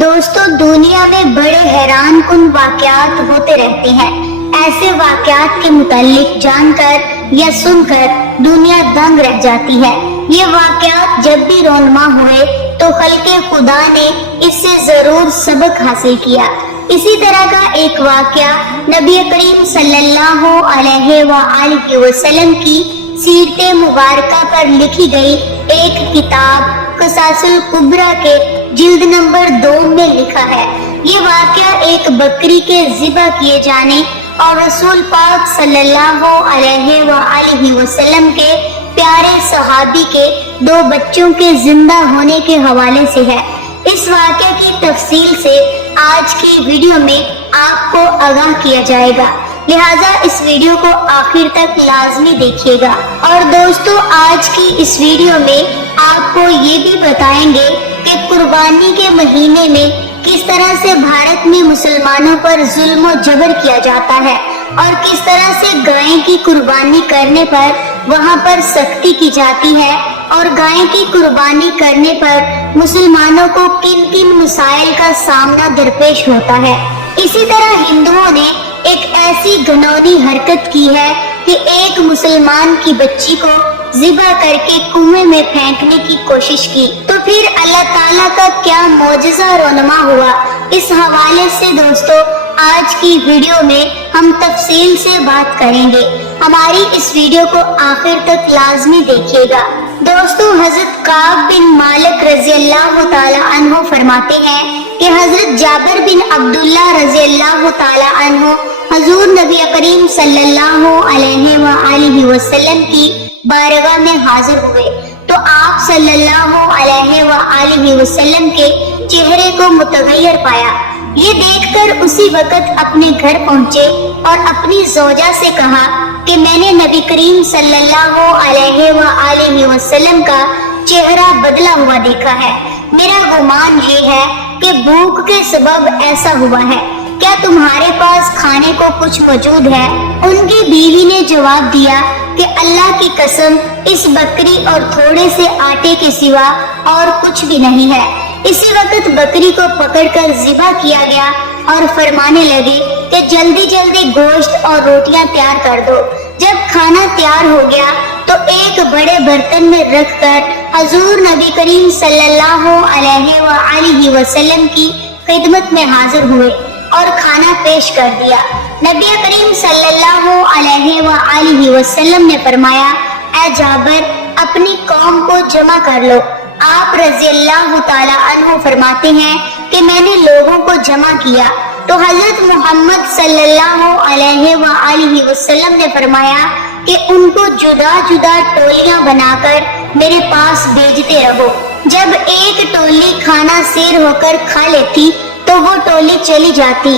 دوستو دنیا میں بڑے حیران کن واقعات ہوتے رہتے ہیں۔ ایسے واقعات کے متعلق جان کر یا سن کر دنیا دنگ رہ جاتی ہے۔ یہ واقعات جب بھی رونما ہوئے تو خلق خدا نے اس سے ضرور سبق حاصل کیا۔ اسی طرح کا ایک واقعہ نبی کریم صلی اللہ علیہ وآلہ وسلم کی سیرت مبارکہ پر لکھی گئی ایک کتاب قصص الکبریٰ کے جلد نمبر 2 میں لکھا ہے۔ یہ واقعہ ایک بکری کے ذبح کیے جانے اور رسول پاک صلی اللہ علیہ وآلہ وسلم کے پیارے صحابی کے 2 بچوں کے زندہ ہونے کے حوالے سے ہے۔ اس واقعے کی تفصیل سے آج کی ویڈیو میں آپ کو آگاہ کیا جائے گا، لہٰذا اس ویڈیو کو آخر تک لازمی دیکھیے گا۔ اور دوستو آج کی اس ویڈیو میں آپ کو یہ بھی بتائیں گے کہ قربانی کے مہینے میں کس طرح سے بھارت میں مسلمانوں پر ظلم و جبر کیا جاتا ہے اور کس طرح سے گائے کی قربانی کرنے پر وہاں پر سختی کی جاتی ہے اور گائے کی قربانی کرنے پر مسلمانوں کو کن کن مسائل کا سامنا درپیش ہوتا ہے۔ اسی طرح ہندوؤں نے ایک ایسی گھنولی حرکت کی ہے کہ ایک مسلمان کی بچی کو ذبح کر کے کنویں میں پھینکنے کی کوشش کی، تو پھر اللہ تعالیٰ کا کیا معجزہ رونما ہوا، اس حوالے سے دوستو آج کی ویڈیو میں ہم تفصیل سے بات کریں گے۔ ہماری اس ویڈیو کو آخر تک لازمی دیکھیے گا۔ دوستو حضرت کعب بن مالک رضی اللہ تعالی عنہ فرماتے ہیں کہ حضرت جابر بن عبداللہ رضی اللہ تعالی عنہ حضور نبی کریم صلی اللہ علیہ وآلہ وسلم کی بارگاہ میں حاضر ہوئے تو آپ صلی اللہ علیہ وآلہ وسلم کے چہرے کو متغیر پایا۔ یہ دیکھ کر اسی وقت اپنے گھر پہنچے اور اپنی زوجہ سے کہا کہ میں نے نبی کریم صلی اللہ علیہ وآلہ وسلم کا چہرہ بدلا ہوا دیکھا ہے۔ میرا گمان یہ ہے کہ بھوک کے سبب ایسا ہوا ہے، کیا تمہارے پاس کھانے کو کچھ موجود ہے؟ ان کی بیوی نے جواب دیا کہ اللہ کی قسم اس بکری اور تھوڑے سے آٹے کے سوا اور کچھ بھی نہیں ہے۔ اسی وقت بکری کو پکڑ کر ذبح کیا گیا اور فرمانے لگے کہ جلدی جلدی گوشت اور روٹیاں تیار کر دو۔ جب کھانا تیار ہو گیا تو ایک بڑے برتن میں رکھ کر حضور نبی کریم صلی اللہ علیہ وآلہ وسلم کی خدمت میں حاضر ہوئے اور کھانا پیش کر دیا۔ نبی کریم صلی اللہ علیہ وآلہ وسلم نے فرمایا، اے جابر اپنی قوم کو جمع کر لو۔ آپ رضی اللہ تعالی عنہ فرماتے ہیں کہ میں نے لوگوں کو جمع کیا تو حضرت محمد صلی اللہ علیہ وآلہ وسلم نے فرمایا کہ ان کو جدا جدا ٹولیاں بنا کر میرے پاس بھیجتے رہو۔ جب ایک ٹولی کھانا سیر ہو کر کھا لیتی تو وہ ٹولی چلی جاتی،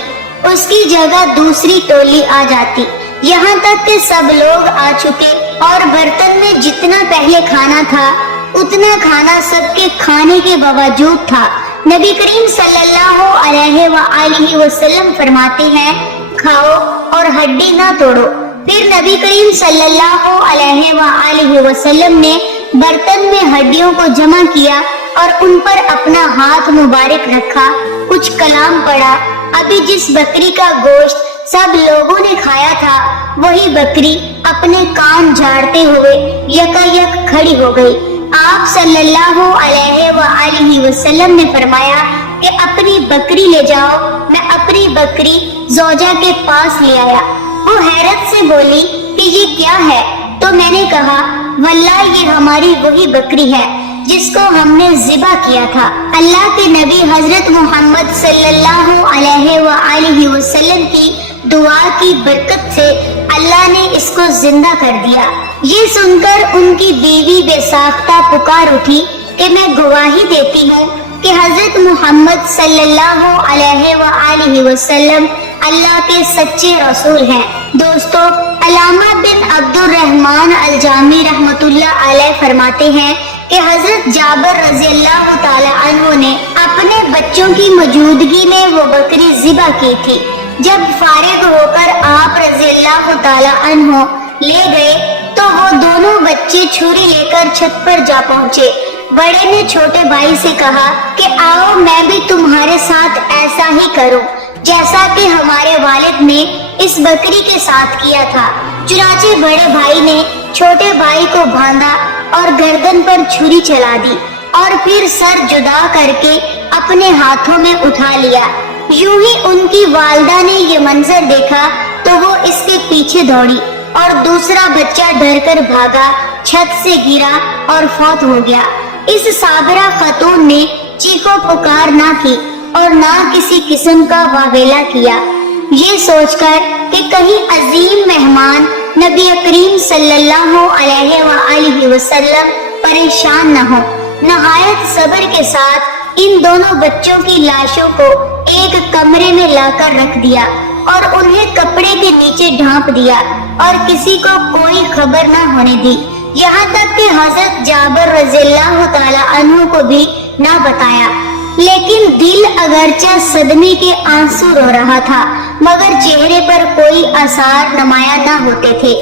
اس کی جگہ دوسری ٹولی آ جاتی، یہاں تک کہ سب لوگ آ چکے اور برتن میں جتنا پہلے کھانا تھا اتنا کھانا سب کے کھانے کے باوجود تھا۔ نبی کریم صلی اللہ علیہ وآلہ وسلم فرماتے ہیں، کھاؤ اور ہڈی نہ توڑو۔ پھر نبی کریم صلی اللہ علیہ وآلہ وسلم نے برتن میں ہڈیوں کو جمع کیا اور ان پر اپنا ہاتھ مبارک رکھا، کچھ کلام پڑھا۔ ابھی جس بکری کا گوشت سب لوگوں نے کھایا تھا وہی بکری اپنے کان جھاڑتے ہوئے یکایک کھڑی ہو گئی۔ آپ صلی اللہ علیہ وآلہ وسلم نے فرمایا کہ اپنی بکری لے جاؤ۔ میں اپنی بکری زوجہ کے پاس لے آیا۔ وہ حیرت سے بولی کہ یہ کیا ہے؟ تو میں نے کہا، واللہ یہ ہماری وہی بکری ہے جس کو ہم نے ذبح کیا تھا۔ اللہ کے نبی حضرت محمد صلی اللہ علیہ وآلہ وسلم کی دعا کی برکت سے اللہ نے اس کو زندہ کر دیا۔ یہ سن کر ان کی بیوی بے ساختہ پکار اٹھی کہ میں گواہی دیتی ہوں کہ حضرت محمد صلی اللہ علیہ وآلہ وسلم اللہ کے سچے رسول ہیں۔ دوستو علامہ بن عبد الرحمن الجامی رحمۃ اللہ علیہ فرماتے ہیں کہ حضرت جابر رضی اللہ تعالی عنہ نے اپنے بچوں کی موجودگی میں وہ بکری ذبح کی تھی۔ جب فارغ ہو کر آپ رضی اللہ تعالی عنہ لے گئے تو وہ دونوں بچے چھری لے کر چھت پر جا پہنچے۔ बड़े ने छोटे भाई से कहा कि आओ मैं भी तुम्हारे साथ ऐसा ही करूं, जैसा कि हमारे वालिद ने इस बकरी के साथ किया था। चुनाचे बड़े भाई ने छोटे भाई को बांधा और गर्दन पर छुरी चला दी और फिर सर जुदा करके अपने हाथों में उठा लिया। यूं ही उनकी वालिदा ने ये मंजर देखा तो वो इसके पीछे दौड़ी और दूसरा बच्चा डरकर भागा, छत से गिरा और फौत हो गया। इस साबरा खातून ने चीखो पुकार ना की और ना किसी किस्म का वावेला किया, ये सोचकर कि कहीं अजीम मेहमान नबी करीम सल्लल्लाहु अलैहि वसल्लम परेशान न हो। नहायत सब्र के साथ इन दोनों बच्चों की लाशों को एक कमरे में लाकर रख दिया और उन्हें कपड़े के नीचे ढांप दिया और किसी को कोई खबर न होने दी। यहाँ तक कि हजरत जाबर रज़ियल्लाहु ताला अन्हु को भी न बताया। लेकिन दिल अगरचे सदमे के आंसू रो रहा था, मगर चेहरे पर कोई आसार नमाया न होते थे।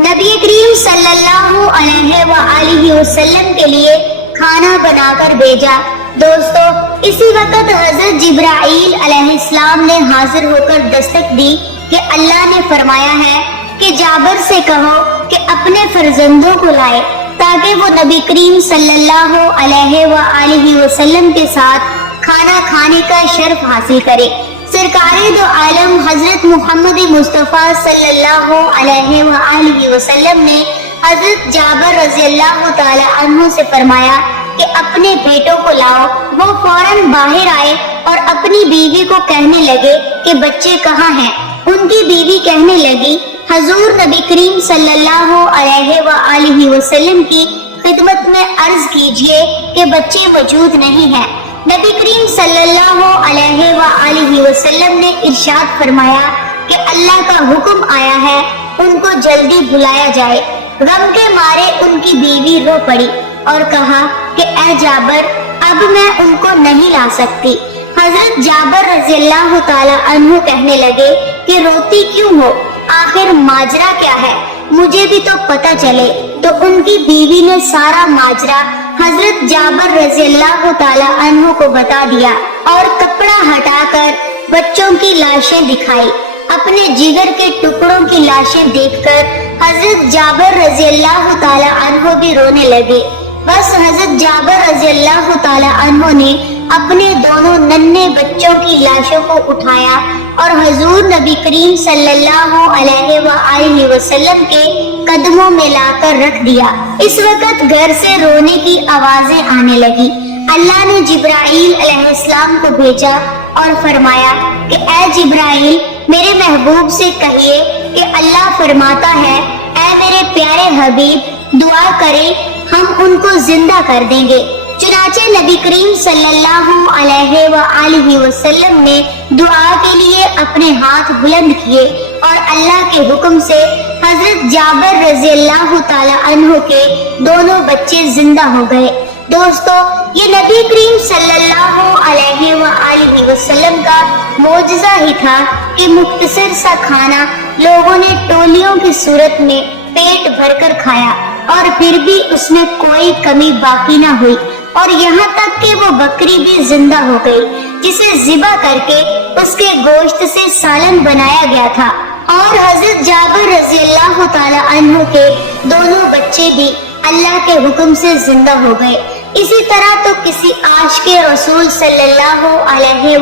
नबी करीम सल्लल्लाहु अलैहि वसल्लम के लिए खाना बनाकर भेजा। दोस्तों, इसी वक्त हजरत जिब्राइल अलैहिस्सलाम ने हाजिर होकर दस्तक दी कि अल्लाह ने फरमाया है कि जाबर से कहो कि अपने फर्जंदों को लाए ताकि वो नबी करीम सल्लल्लाहु अलैहि वसल्लम के साथ खाना खाने का शर्फ हासिल करे। सरकारे दो आलम हजरत मोहम्मद मुस्तफ़ा सल्लल्लाहु अलैहि वसल्लम ने हजरत जाबर रज़ियल्लाहु ताला अन्हु से फरमाया कि अपने बेटों को लाओ। वो फौरन बाहर आए और अपनी बीवी को कहने लगे कि बच्चे कहाँ हैं। उनकी बीवी कहने लगी, हजूर नबी करीम सल्लल्लाहु अलैहि वसल्लम की खिदमत में अर्ज कीजिए कि बच्चे मौजूद नहीं हैं। नबी करीम सल्लल्लाहु अलैहि वसल्लम ने इरशाद फरमाया कि अल्लाह का हुक्म आया है, उनको जल्दी बुलाया जाए। गम के मारे उनकी बीवी रो पड़ी और कहा कि ऐ जाबर, अब मैं उनको नहीं ला सकती। हजरत जाबर रज़ियल्लाहु ताला अन्हु कहने लगे कि रोती क्यों हो, आखिर माजरा क्या है, मुझे भी तो पता चले। तो उनकी बीवी ने सारा माजरा हजरत जाबर रज़ियल्लाहु ताला अन्हु को बता दिया और कपड़ा हटाकर बच्चों की लाशें दिखाई। अपने जिगर के टुकड़ों की लाशें देखकर हजरत जाबर रज़ियल्लाहु ताला अन्हु भी रोने लगे। बस हजरत जाबर रज़ियल्लाहु ताला अन्हु ने अपने दोनों नन्हे बच्चों की लाशों को उठाया और हजूर नबी करीम सल्लल्लाहु अलैहि वसल्लम के कदमों में लाकर रख दिया। इस वक्त घर से रोने की आवाजें आने लगी। अल्लाह ने जिब्राइल अलैहिस्सलाम को भेजा और फरमाया कि ऐ जिब्राइल, मेरे महबूब से कहिए कि अल्लाह फरमाता है, ऐ मेरे प्यारे हबीब, दुआ करे, हम उनको जिंदा कर देंगे। चुनाचे नबी करीम सल्लल्लाहु अलैहि वसल्लम ने दुआ के लिए अपने हाथ बुलंद किए और अल्लाह के हुक्म से हजरत जाबर रज़ियल्लाहु ताला अन्हु के दोनों बच्चे जिंदा हो गए। दोस्तों, ये नबी करीम सल्लल्लाहु अलैहि वसल्लम का मोजज़ा ही था कि मुख्तसर सा खाना लोगों ने टोलियों की सूरत में पेट भरकर खाया और फिर भी उसमें कोई कमी बाकी ना हुई और यहाँ तक कि वो बकरी भी जिंदा हो गई जिसे ज़िबा करके उसके गोश्त से सालन बनाया गया था। और हजरत जाबर रज़ियल्लाहु ताला अन्हु के दोनों बच्चे भी अल्लाह के हुक्म से जिंदा हो गए। इसी तरह तो किसी आशिक़े रसूल सल्लल्लाहु अलैहि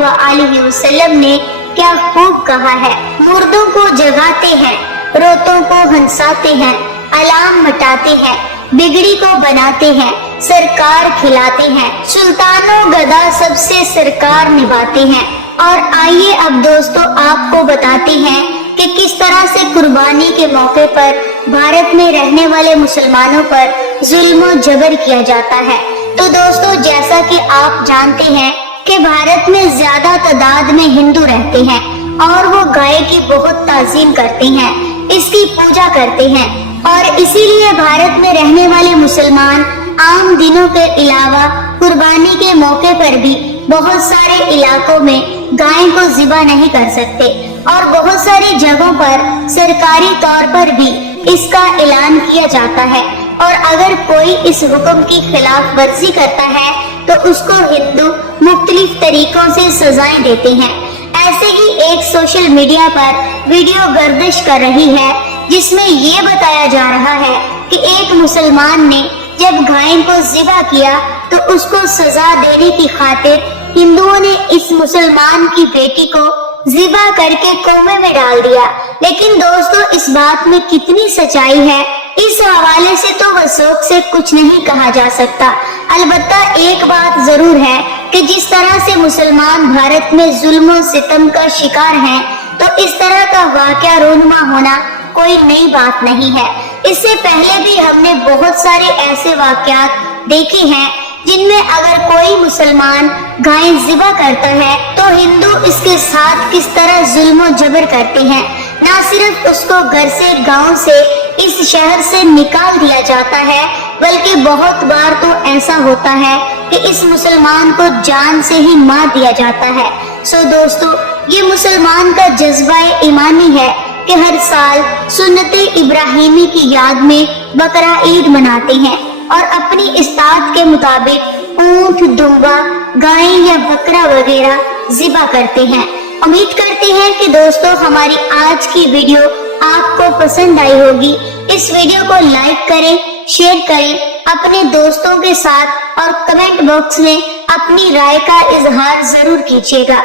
वसल्लम ने क्या खूब कहा है, मुर्दों को जगाते हैं, रोतों को हंसाते हैं, अलाम मटाते हैं, बिगड़ी को बनाते हैं, सरकार खिलाते हैं, सुल्तानों गदा सबसे सरकार निभाते हैं। और आइए अब दोस्तों आपको बताते हैं कि किस तरह से कुर्बानी के मौके पर भारत में रहने वाले मुसलमानों पर जुल्म और जबर किया जाता है। तो दोस्तों, जैसा कि आप जानते हैं कि भारत में ज्यादा तादाद में हिंदू रहते हैं और वो गाय की बहुत ताज़ीम करते हैं, इसकी पूजा करते हैं और इसीलिए भारत में रहने वाले मुसलमान आम दिनों के अलावा कुर्बानी के मौके पर भी बहुत सारे इलाकों में गाय को ज़िबा नहीं कर सकते और बहुत सारी जगहों पर सरकारी तौर पर भी इसका ऐलान किया जाता है और अगर कोई इस हुक्म की खिलाफ वर्जी करता है तो उसको हिंदू मुख्तलिफ तरीकों से सजाएं देते हैं। ऐसे ही एक सोशल मीडिया पर वीडियो गर्दिश कर रही है जिसमें ये बताया जा रहा है कि एक मुसलमान ने जब गाय को ज़िबा किया तो उसको सजा देने की खातिर हिंदुओं ने इस मुसलमान की बेटी को ज़िबा करके कोमे में डाल दिया। लेकिन दोस्तों, इस बात में कितनी सच्चाई है, इस हवाले से तो वसूख से कुछ नहीं कहा जा सकता। अलबत्ता एक बात जरूर है कि जिस तरह से मुसलमान भारत में जुल्म सितम का शिकार हैं, तो इस तरह का वाकया रोनुमा होना कोई नई बात नहीं है। इससे पहले भी हमने बहुत सारे ऐसे वाकयात देखे हैं जिनमें अगर कोई मुसलमान गाय ज़िबा करता है तो हिंदू इसके साथ किस तरह जुल्म जबर करते हैं। न सिर्फ उसको घर से, गांव से, इस शहर से निकाल दिया जाता है, बल्कि बहुत बार तो ऐसा होता है कि इस मुसलमान को जान से ही मार दिया जाता है। सो दोस्तों, ये मुसलमान का जज्बा ईमानी है कि हर साल सुन्नते इब्राहिमी की याद में बकरा ईद मनाते हैं और अपनी इस्तात के मुताबिक ऊंट, दुम्बा, गाय या बकरा वगैरह ज़िबा करते हैं। उम्मीद करते हैं कि दोस्तों हमारी आज की वीडियो आपको पसंद आई होगी। इस वीडियो को लाइक करें, शेयर करें अपने दोस्तों के साथ और कमेंट बॉक्स में अपनी राय का इजहार जरूर कीजिएगा।